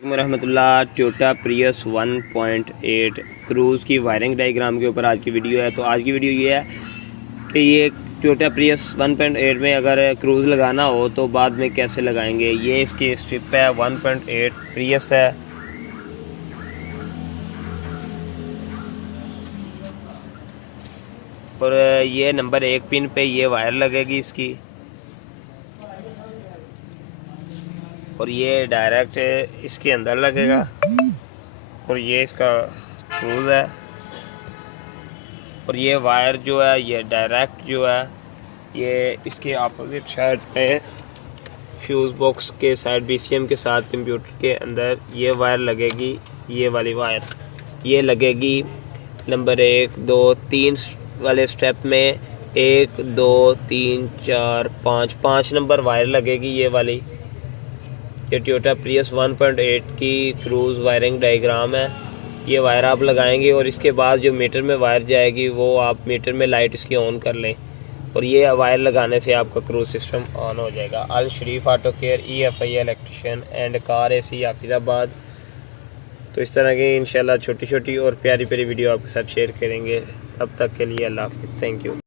रहमतुल्लाह। Toyota Prius 1.8 cruise की wiring diagram के ऊपर आज की वीडियो है। तो आज की वीडियो ये है कि ये टोयोटा प्रियस 1.8 में अगर क्रूज़ लगाना हो तो बाद में कैसे लगाएंगे। ये इसकी स्ट्रिप है, 1.8 प्रियस है। और ये नंबर 1 पिन पे ये वायर लगेगी इसकी, और ये डायरेक्ट इसके अंदर लगेगा। और ये इसका क्रूज़ है। और ये वायर जो है ये डायरेक्ट जो है ये इसके अपोजिट साइड पे फ्यूज़ बॉक्स के साइड BCM के साथ कंप्यूटर के अंदर ये वायर लगेगी। ये वाली वायर ये लगेगी नंबर 1 2 3 वाले स्टेप में। 1 2 3 4 5 नंबर वायर लगेगी ये वाली। ये टोयोटा प्रियस 1.8 की क्रूज़ वायरिंग डायग्राम है। ये वायर आप लगाएंगे और इसके बाद जो मीटर में वायर जाएगी वो आप मीटर में लाइट इसकी ऑन कर लें, और ये वायर लगाने से आपका क्रूज़ सिस्टम ऑन हो जाएगा। Al Sharif auto care, EFI electrician and car AC Hafizabad. तो इस तरह की इंशाल्लाह छोटी छोटी और प्यारी प्यारी वीडियो आपके साथ शेयर करेंगे। तब तक के लिए अल्लाह हाफ़िज़, थैंक यू।